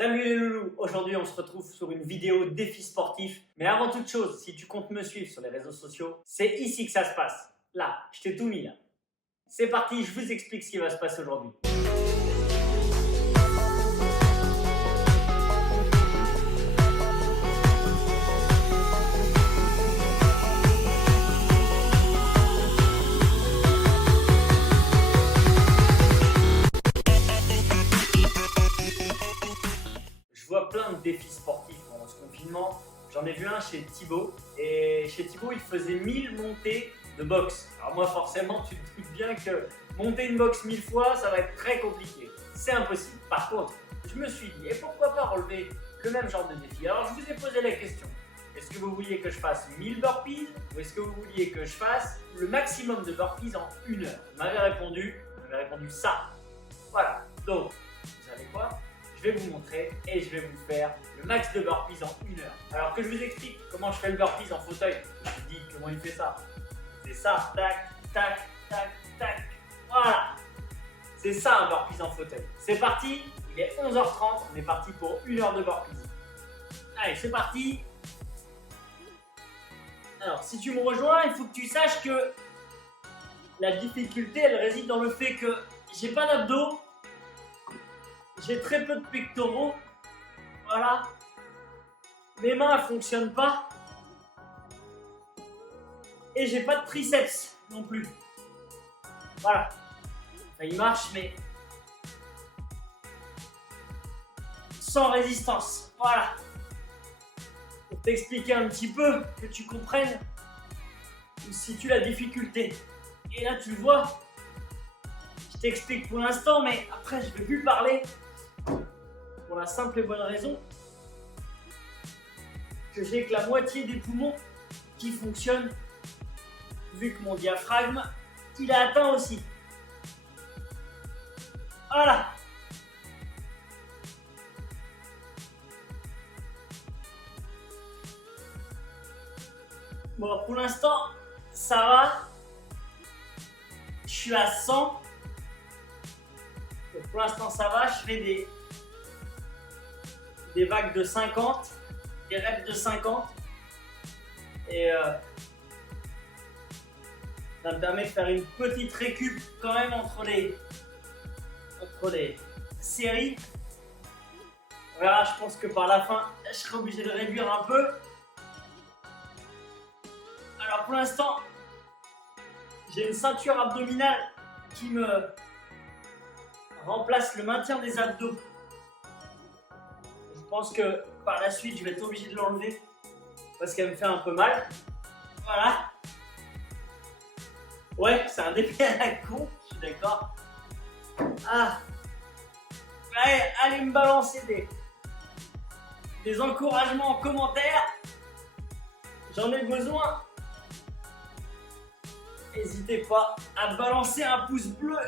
Salut les loulous, aujourd'hui on se retrouve sur une vidéo défi sportif. Mais avant toute chose, si tu comptes me suivre sur les réseaux sociaux, c'est ici que ça se passe. Là, je t'ai tout mis là. C'est parti, je vous explique ce qui va se passer aujourd'hui. Je vois plein de défis sportifs pendant ce confinement. J'en ai vu un chez Thibaut. Et chez Thibaut, il faisait 1000 montées de boxe. Alors moi, forcément, tu te doutes bien que monter une boxe 1000 fois, ça va être très compliqué. C'est impossible. Par contre, je me suis dit, et pourquoi pas relever le même genre de défi? Alors, je vous ai posé la question. Est-ce que vous vouliez que je fasse 1000 burpees ou est-ce que vous vouliez que je fasse le maximum de burpees en 1 heure? Vous m'avez répondu ça. Voilà. Donc, vous savez quoi? Je vais vous montrer et je vais vous faire le max de burpees en 1 heure. Alors que je vous explique comment je fais le burpees en fauteuil. Je vous dis comment il fait ça. C'est ça, tac, tac, tac, tac. Voilà. C'est ça un burpees en fauteuil. C'est parti, il est 11h30, on est parti pour 1 heure de burpees. Allez, c'est parti. Alors, si tu me rejoins, il faut que tu saches que la difficulté, elle réside dans le fait que j'ai pas d'abdos. J'ai très peu de pectoraux, voilà. Mes mains ne fonctionnent pas. Et j'ai pas de triceps non plus. Voilà. Enfin, il marche, mais sans résistance. Voilà. Pour t'expliquer un petit peu, que tu comprennes où se situe la difficulté. Et là, tu le vois. Je t'explique pour l'instant, mais après, je ne vais plus parler. Pour la simple et bonne raison que j'ai que la moitié des poumons qui fonctionnent, vu que mon diaphragme, il a atteint aussi. Voilà. Bon, pour l'instant, ça va. Je suis à 100. Donc, pour l'instant, ça va. Je fais des vagues de 50, des reps de 50 et ça me permet de faire une petite récup quand même entre les séries. On verra, je pense que par la fin je serai obligé de réduire un peu. Alors pour l'instant j'ai une ceinture abdominale qui me remplace le maintien des abdos. Je pense que par la suite, je vais être obligé de l'enlever parce qu'elle me fait un peu mal. Voilà. Ouais, c'est un défi à la con, je suis d'accord. Ah. Allez me balancer des encouragements en commentaire. J'en ai besoin. N'hésitez pas à balancer un pouce bleu.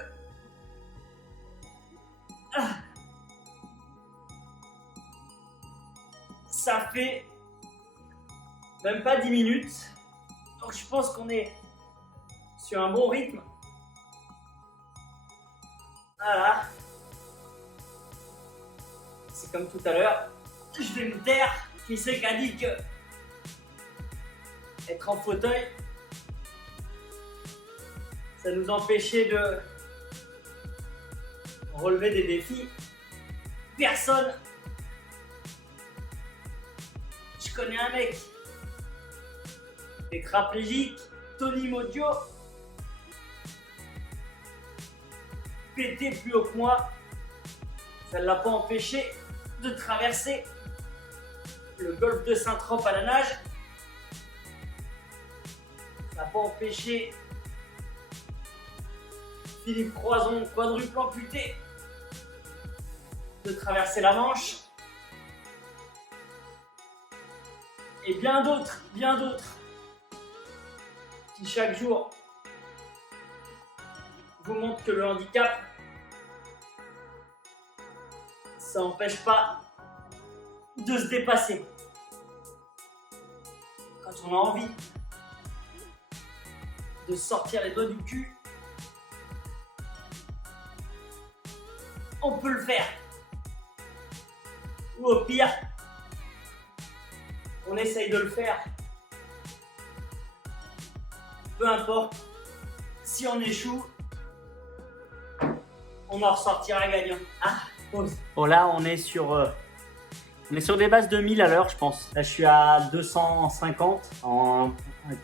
Ah. Ça fait même pas 10 minutes, donc je pense qu'on est sur un bon rythme. Voilà. C'est comme tout à l'heure. Je vais me taire. Qui c'est qui a dit que être en fauteuil, ça nous empêchait de relever des défis? Personne. Je connais un mec tétraplégique, Tony Modio, pété plus haut que moi. Ça ne l'a pas empêché de traverser le golfe de Saint-Trope à la nage. Ça n'a pas empêché Philippe Croison, quadruple amputé, de traverser la Manche. Et bien d'autres qui chaque jour vous montrent que le handicap, ça n'empêche pas de se dépasser. Quand on a envie de sortir les doigts du cul, on peut le faire. Ou au pire, on essaye de le faire. Peu importe, si on échoue, on en ressortira gagnant. Ah, pause. Bon là, on est sur des bases de 1000 à l'heure, je pense. Là, je suis à 250 en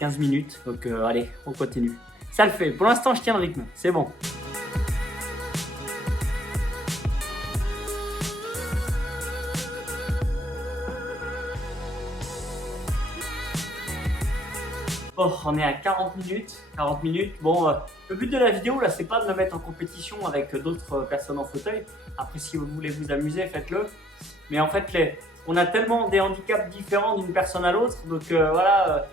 15 minutes. Donc allez, on continue. Ça le fait. Pour l'instant, je tiens le rythme. C'est bon. Oh, on est à 40 minutes. 40 minutes. Bon, le but de la vidéo, là, c'est pas de me mettre en compétition avec d'autres personnes en fauteuil. Après, si vous voulez vous amuser, faites-le. Mais en fait, on a tellement des handicaps différents d'une personne à l'autre. Donc voilà,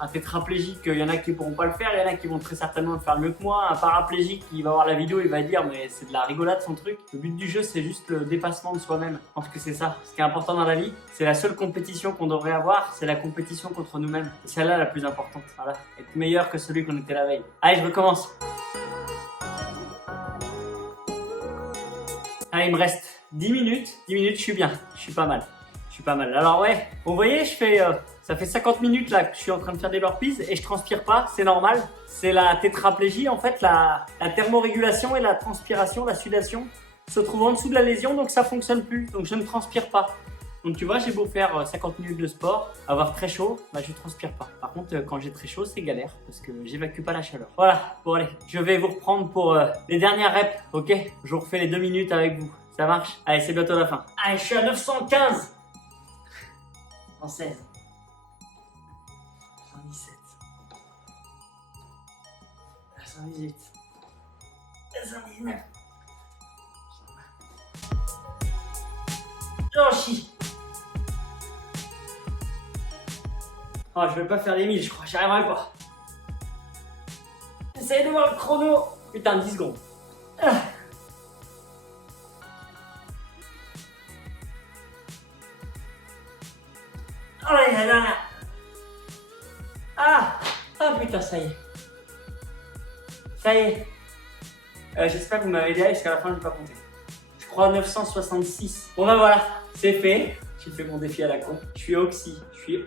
un tétraplégique, il y en a qui ne pourront pas le faire. Il y en a qui vont très certainement le faire mieux que moi. Un paraplégique, il va voir la vidéo, il va dire mais c'est de la rigolade son truc. Le but du jeu, c'est juste le dépassement de soi-même. Je pense que c'est ça. Ce qui est important dans la vie, c'est la seule compétition qu'on devrait avoir, c'est la compétition contre nous-mêmes. Et celle-là la plus importante. Voilà, être meilleur que celui qu'on était la veille. Allez, je recommence. Allez, il me reste 10 minutes. 10 minutes, je suis bien. Je suis pas mal. Alors ouais, vous voyez, ça fait 50 minutes là que je suis en train de faire des burpees et je transpire pas, c'est normal. C'est la tétraplégie, en fait, la thermorégulation et la transpiration, la sudation se trouvent en dessous de la lésion, donc ça fonctionne plus. Donc je ne transpire pas. Donc tu vois, j'ai beau faire 50 minutes de sport, avoir très chaud, bah je transpire pas. Par contre, quand j'ai très chaud, c'est galère parce que j'évacue pas la chaleur. Voilà, bon allez, je vais vous reprendre pour les dernières reps, ok? Je vous refais les 2 minutes avec vous. Ça marche? Allez, c'est bientôt la fin. Allez, je suis à 915. 116. 117. 118. 119. Yoshi. Oh, je vais pas faire les 1000, je crois, j'y arriverai pas. J'essaye de voir le chrono. Putain, 10 secondes. Ah. Oh là là là. Ah. Ah putain, ça y est. Ça y est. J'espère que vous m'avez aidé parce qu'à la fin, je n'ai pas compté. Je crois 966. Bon bah voilà, c'est fait. J'ai fait mon défi à la con. Je suis oxy, je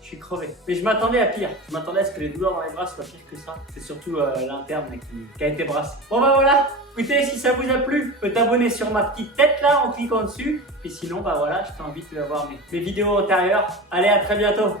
suis crevé. Mais je m'attendais à pire. Je m'attendais à ce que les douleurs dans les bras soient pires que ça. C'est surtout l'interne qui a été brassé. Bon bah voilà. Écoutez, si ça vous a plu, tu peux t'abonner sur ma petite tête là en cliquant dessus. Puis sinon, bah voilà, je t'invite à voir mes vidéos antérieures. Allez, à très bientôt.